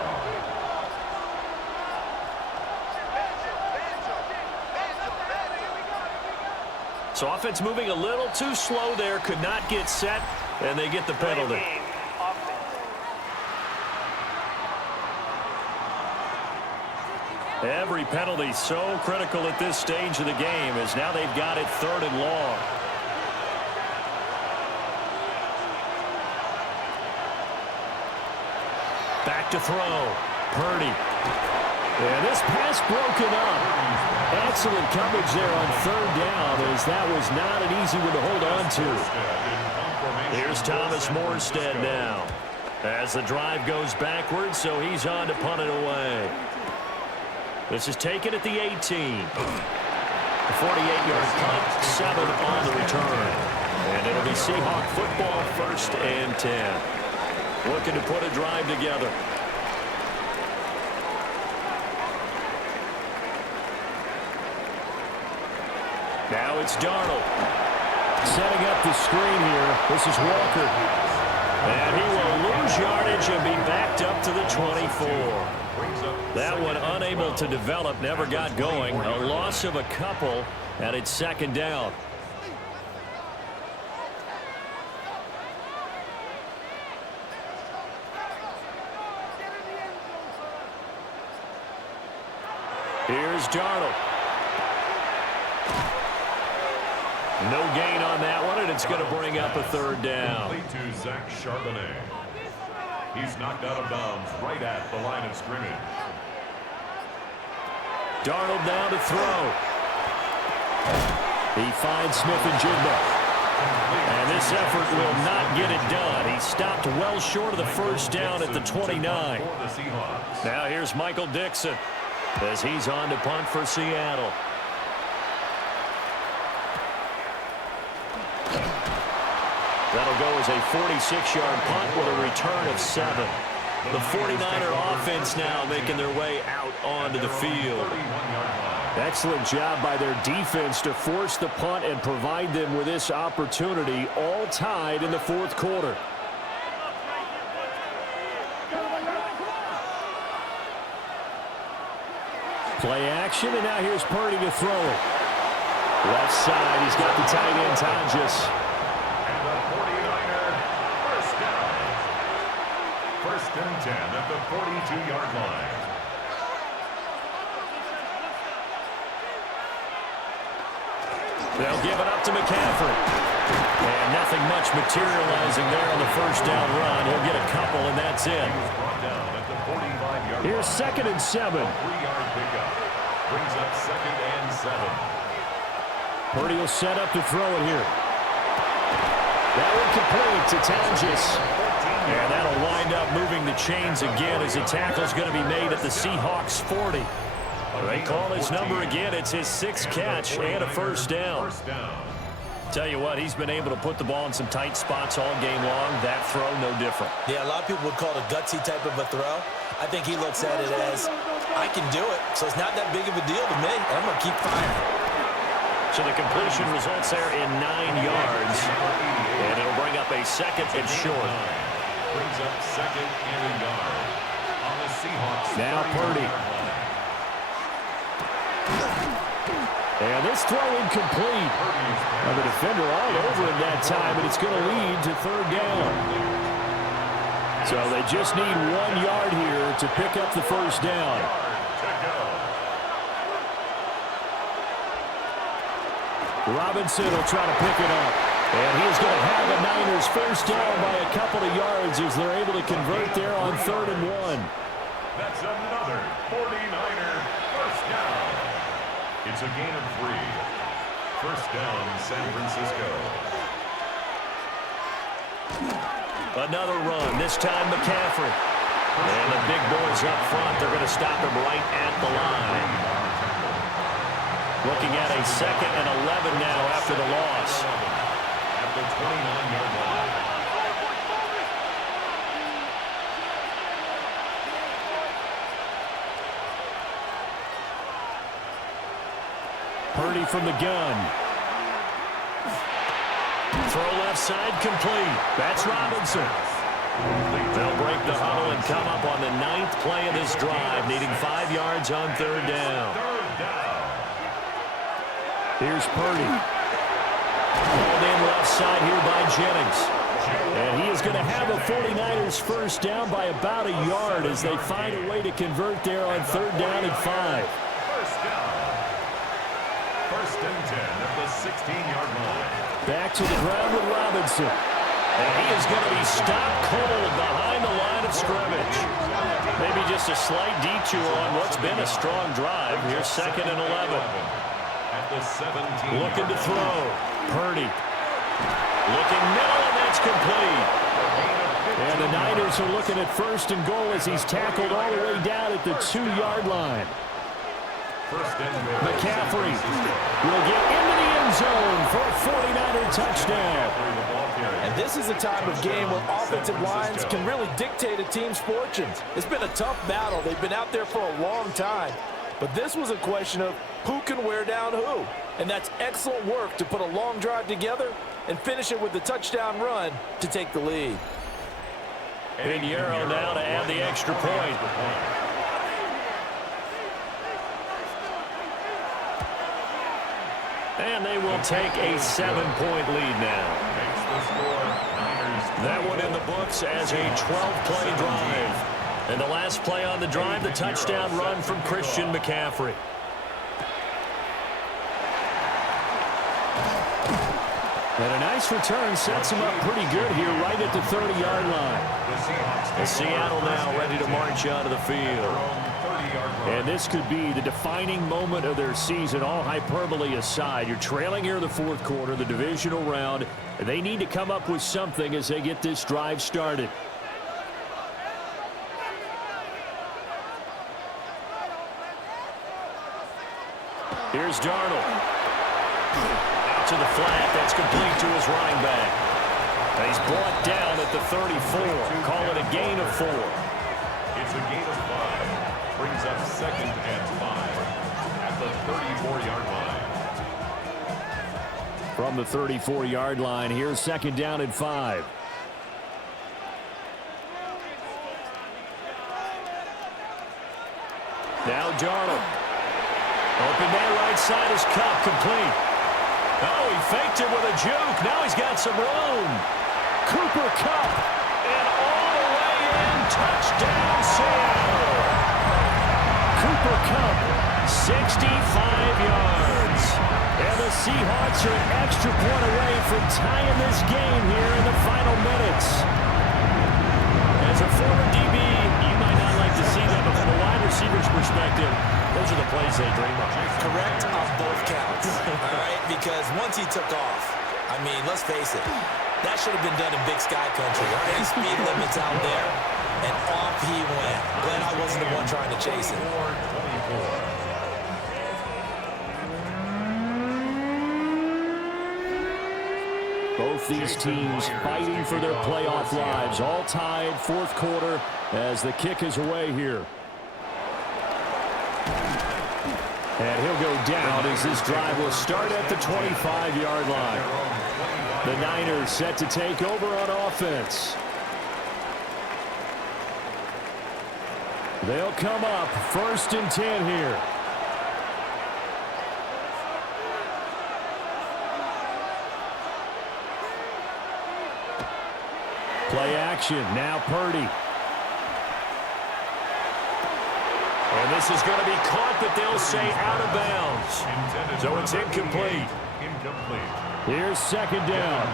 So offense moving a little too slow there. Could not get set, and they get the penalty. Every penalty so critical at this stage of the game as now they've got it 3rd and long. Back to throw. Purdy. And this pass broken up. Excellent coverage there on 3rd down as that was not an easy one to hold on to. Here's Thomas Morstead now as the drive goes backwards, so he's on to punt it away. This is taken at the 18. A 48-yard punt, 7 on the return. And it'll be Seahawk football, 1st and 10. Looking to put a drive together. Now it's Darnold. Setting up the screen here. This is Walker. And he will lose yardage and be backed up to the 24. That one unable to develop, never got going. A loss of a couple, and it's 2nd down. Here's Darnold. No gain on that one, and it's going to bring up a 3rd down. Complete to Zach Charbonnet. He's knocked out of bounds right at the line of scrimmage. Darnold now to throw. He finds Smith-njigba. And this effort will not get it done. He stopped well short of the first down at the 29. Now here's Michael Dixon as he's on to punt for Seattle. That'll go as a 46-yard punt with a return of 7. The 49er offense now making their way out onto the field. Excellent job by their defense to force the punt and provide them with this opportunity, all tied in the 4th quarter. Play action, and now here's Purdy to throw it. Left side, he's got the tight end, Tonjes. And the 49er, first down. 1st and 10 at the 42-yard line. They'll give it up to McCaffrey. And nothing much materializing there on the first down run. He'll get a couple, and that's it. Here's 2nd and 7. 3-yard pickup. Brings up 2nd and 7. Purdy will set up to throw it here. That one complete to Tonjes. And that'll wind up moving the chains again as the tackle's going to be made at the Seahawks 40. They call his number again. It's his 6th catch and a first down. Tell you what, he's been able to put the ball in some tight spots all game long. That throw, no different. Yeah, a lot of people would call it a gutsy type of a throw. I think he looks at it as, I can do it, so it's not that big of a deal to me. I'm going to keep firing. So the completion results there in 9 yards. And it'll bring up a 2nd and short. Brings up 2nd and a yard on the Seahawks. Now Purdy. And this throw incomplete. Now the defender all over him that time, and it's going to lead to 3rd down. So they just need 1 yard here to pick up the first down. Robinson will try to pick it up. And he is going to have a Niners first down by a couple of yards as they're able to convert there on 3rd and 1. That's another 49er first down. It's a gain of 3. First down, San Francisco. Another run, this time McCaffrey. And the big boys up front, they're going to stop him right at the line. Looking at a 2nd and 11 now after the loss. At the 29-yard line. Purdy from the gun. Throw left side complete. That's Robinson. They'll break the huddle and come up on the 9th play of this drive, needing 5 yards on 3rd down. Here's Purdy. Called in left side here by Jennings. And he is going to have a 49ers first down by about a yard as they find a way to convert there on 3rd down and 5. First down. First and 10 at the 16-yard line. Back to the ground with Robinson. And he is going to be stopped cold behind the line of scrimmage. Maybe just a slight detour on what's been a strong drive. Here's 2nd and 11. At the 17. Looking to throw. Purdy. Looking middle, and that's complete. And the Niners are looking at 1st and goal as he's tackled all the way down at the 2-yard line. First and goal. McCaffrey will get into the end zone for a 49er touchdown. And this is a time of game where offensive lines can really dictate a team's fortunes. It's been a tough battle. They've been out there for a long time. But this was a question of who can wear down who. And that's excellent work to put a long drive together and finish it with the touchdown run to take the lead. Pinheiro now to add the extra point. And they will take a 7-point lead now. That one in the books as a 12-play drive. And the last play on the drive, the touchdown run from Christian McCaffrey. And a nice return sets him up pretty good here right at the 30-yard line. And Seattle now ready to march out of the field. And this could be the defining moment of their season, all hyperbole aside. You're trailing here in the 4th quarter, the divisional round. And they need to come up with something as they get this drive started. Here's Darnold. Out to the flat. That's complete to his running back. And he's brought down at the 34. Call it a gain of 4. It's a gain of 5. Brings up 2nd and 5 at the 34-yard line. From the 34-yard line, here's 2nd down and 5. Now Darnold. Open man right side is Cup, complete. Oh, he faked it with a juke. Now he's got some room. Cooper Kupp. And all the way in, touchdown Seattle. Cooper Kupp, 65 yards. and the Seahawks are an extra point away from tying this game here in the final minutes. As a former DB, you might not like to see that, but from a wide receiver's perspective, those are the plays they dream of. Correct on both counts, all right? Because once he took off, I mean, let's face it, That should have been done in Big Sky Country. There aren't any speed limits out there, and off he went. Glad I wasn't the one trying to chase him. 24. Both these teams fighting for their playoff lives. All tied, fourth quarter, as the kick is away here. And he'll go down as this drive will start at the 25-yard line. The Niners set to take over on offense. They'll come up 1st and 10 here. Play action, now Purdy. And this is going to be caught, but they'll say out of bounds. So it's incomplete. Here's 2nd down.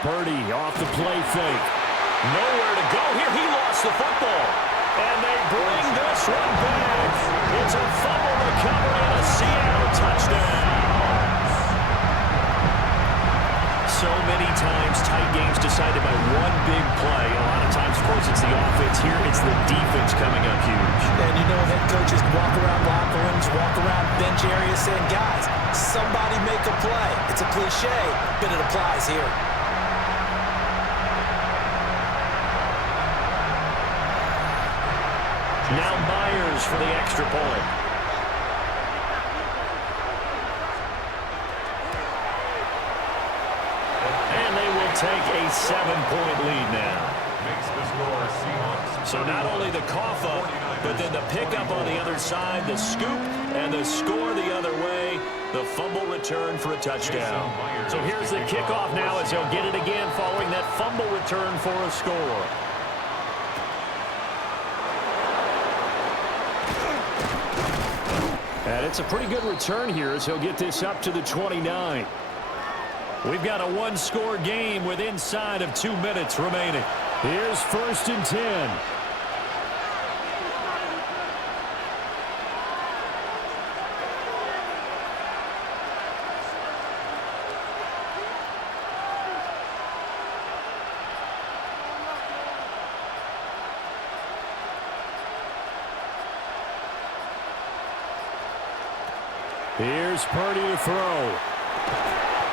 Purdy off the play fake. Nowhere to go here. He lost the football. And they bring this one back. It's a fumble recovery and a Seattle touchdown. So many times tight games decided by one big play. A lot of times, of course, it's the offense. Here, it's the defense coming up huge. And you know head coaches walk around locker rooms, walk around bench areas saying, guys, somebody make a play. It's a cliche, but it applies here. Now Myers for the extra point. Take a 7-point lead now. So not only the cough up, but then the pickup on the other side, the scoop, and the score the other way, the fumble return for a touchdown. So here's the kickoff now as he'll get it again following that fumble return for a score. And it's a pretty good return here as he'll get this up to the 29. We've got a one-score game with inside of 2 minutes remaining. Here's 1st and 10. Here's Purdy to throw.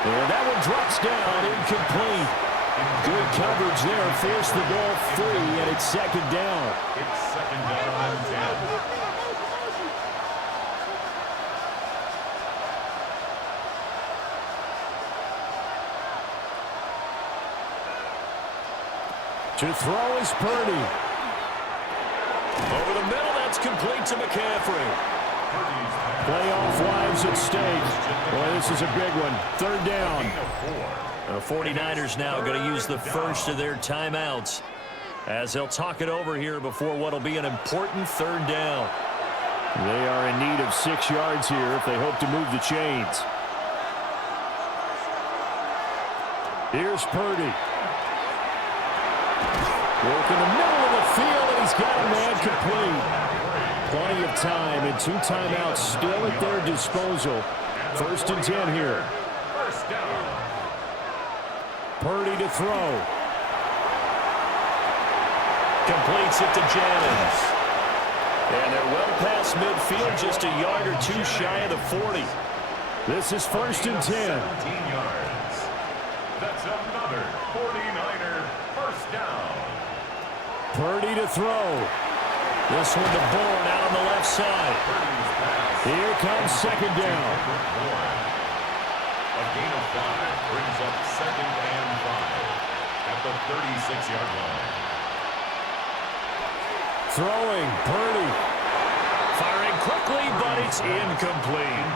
And that one drops down, incomplete. Good coverage there, forced the ball free, and it's 2nd down. It's 2nd down and 10. To throw is Purdy. Over the middle, that's complete to McCaffrey. Playoff lives at stake. Boy, this is a big one. 3rd down. The 49ers now going to use the first of their timeouts as they'll talk it over here before what will be an important 3rd down. They are in need of 6 yards here if they hope to move the chains. Here's Purdy. Work in the middle of the field, and he's got a man complete. Plenty of time and 2 timeouts still at their disposal. 1st and 10 here. Purdy to throw. Completes it to Jennings. And they're well past midfield, just a yard or 2 shy of the 40. This is 1st and 10. 17 yards. That's another 49er 1st down. Purdy to throw. This one to Bourne out on the left side. Here comes 2nd down. A gain of 5 brings up 2nd and 5 at the 36-yard line. Throwing, Purdy. Firing quickly, but it's incomplete.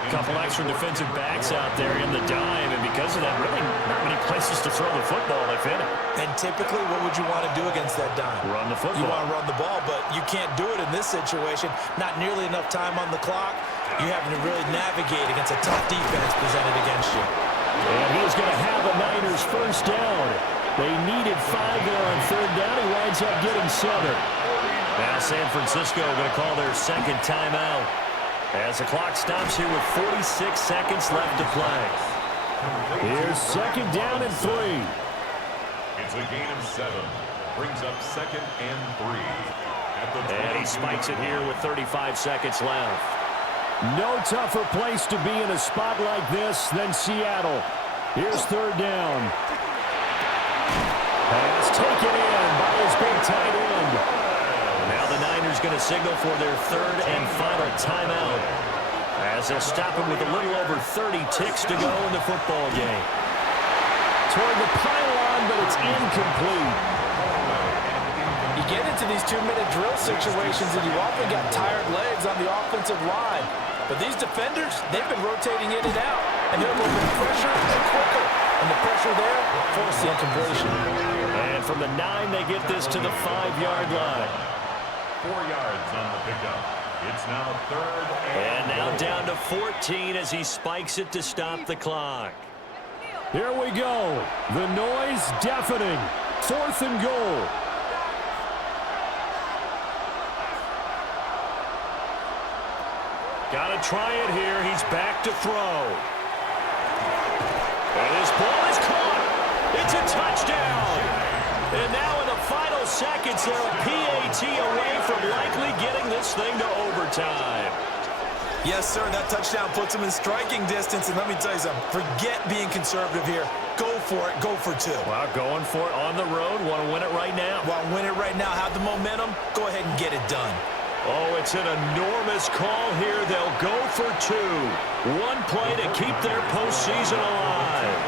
A couple extra defensive backs out there in the dime, and because of that, really not many places to throw the football, if any. And typically, what would you want to do against that dime? Run the football. You want to run the ball, but you can't do it in this situation. Not nearly enough time on the clock. You're having to really navigate against a tough defense presented against you. And he's going to have the Niners 1st down. They needed 5 there on 3rd down. He winds up getting 7. Now San Francisco going to call their 2nd timeout. As the clock stops here with 46 seconds left to play. Here's second down and 3. It's a gain of 7. Brings up second and 3. And he spikes it here with 35 seconds left. No tougher place to be in a spot like this than Seattle. Here's third down. Pass taken in by his big tight end. Now the Niners going to signal for their third and final timeout, as they'll stop him with a little over 30 ticks to go in the football game. Toward the pylon, but it's incomplete. You get into these 2-minute drill situations, and you often got tired legs on the offensive line. But these defenders, they've been rotating in and out, and they're moving pressure and quicker. And the pressure there forced the incompletion. And from the 9, they get this to the 5-yard line. 4 yards on the pickup. It's now third and now down to 14 as he spikes it to stop the clock. Here we go. The noise deafening. 4th and goal. Got to try it here. He's back to throw. And his ball is caught. It's a touchdown. And now in the final seconds, they're a PAT away from likely getting this thing to overtime. Yes, sir, that touchdown puts them in striking distance. And let me tell you something, forget being conservative here. Go for it. Go for 2. Well, going for it on the road. Want to win it right now. Want to win it right now, have the momentum, go ahead and get it done. Oh, it's an enormous call here. They'll go for 2. One play to keep their postseason alive.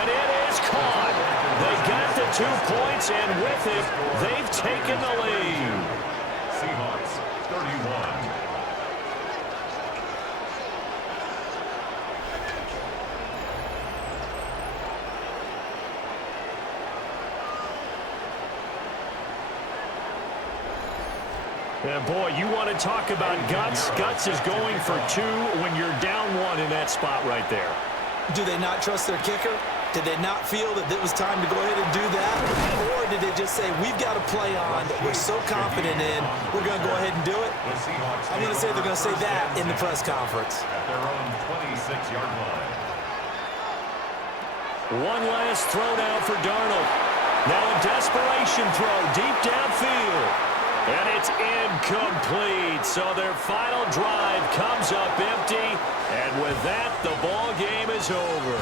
And it is caught. They got the 2 points, and with it, they've taken the lead. Seahawks 31. And boy, you want to talk about guts. Guts is going for 2 when you're down 1 in that spot right there. Do they not trust their kicker? Did they not feel that it was time to go ahead and do that? Or did they just say, we've got a play on that we're so confident in, we're going to go ahead and do it? I'm going to say they're going to say that in the press conference. At their own 26-yard line. One last throw now for Darnold. Now a desperation throw deep downfield. And it's incomplete. So their final drive comes up empty. And with that, the ball game is over.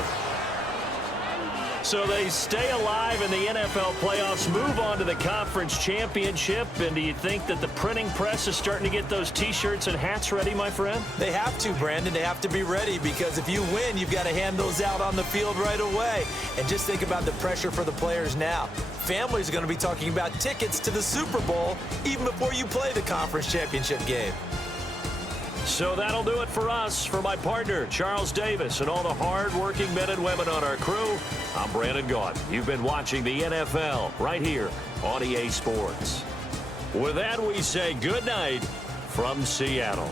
So they stay alive in the NFL playoffs, move on to the conference championship. And do you think that the printing press is starting to get those T-shirts and hats ready, my friend? They have to, Brandon. They have to be ready, because if you win, you've got to hand those out on the field right away. And just think about the pressure for the players now. Families are going to be talking about tickets to the Super Bowl even before you play the conference championship game. So that'll do it for us. For my partner, Charles Davis, and all the hard-working men and women on our crew, I'm Brandon Gaudin. You've been watching the NFL right here on EA Sports. With that, we say good night from Seattle.